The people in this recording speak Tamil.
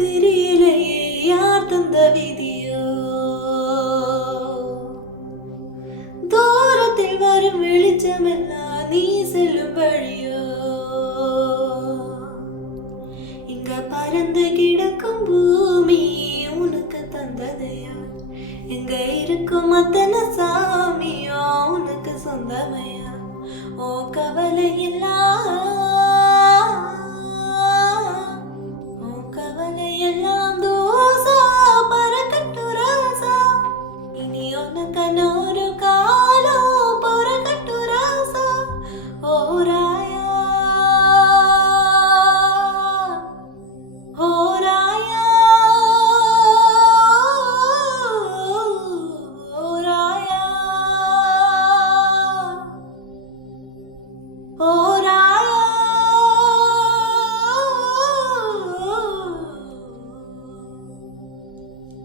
தெரியலையே யார் தந்த விதியோ. தூரத்தில் வரும் வெளிச்சமெல்லாம் நீ செல்லும் வழியோ. இங்க பறந்து கிடக்கும் பூமி உனக்கு தந்ததையா. எங்க இருக்கும் அத்தனை சாமியோ உனக்கு சொந்தமையா. ஓ கவலை எல்லாம்